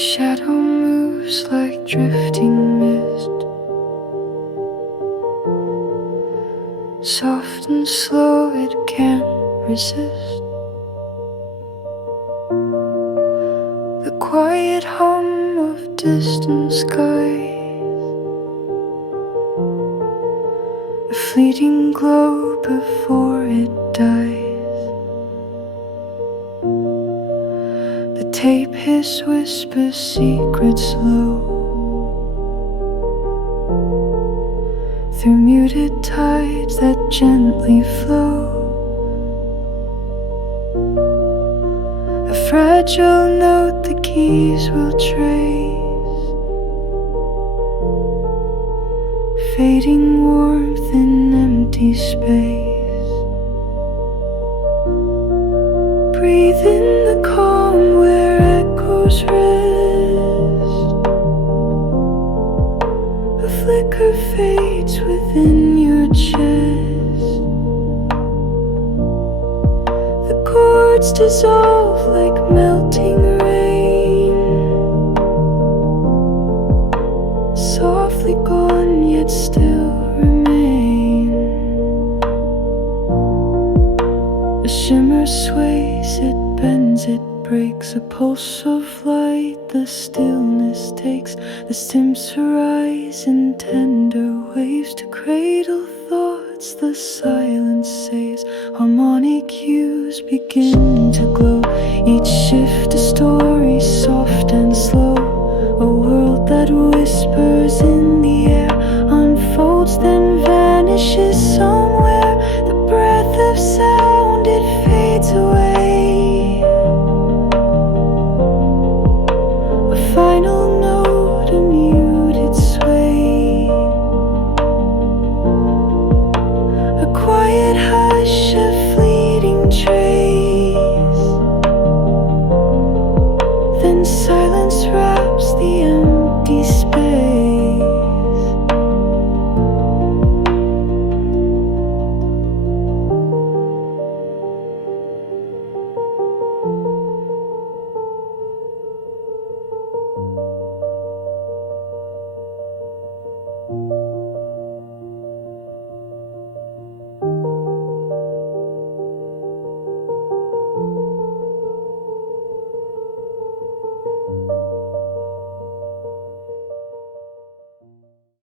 shadow moves like drifting mist, soft and slow, it can't resist the quiet hum of distant skies, a fleeting glow before it dies. The tape hiss whispers secrets low through muted tides that gently flow. A fragile note the keys will trace, fading warmth in empty space. Breathe in the calm where echoes rest, a flicker fades within your chest. The chords dissolve like melting rain, softly gone yet still remain. A shimmer sways, it bends, it breaks, a pulse of light the stillness takes. The stems rise in tender waves to cradle thoughts the silence saves. Harmonic hues begin to glow, each shift a story soft and slow, a world that whispers in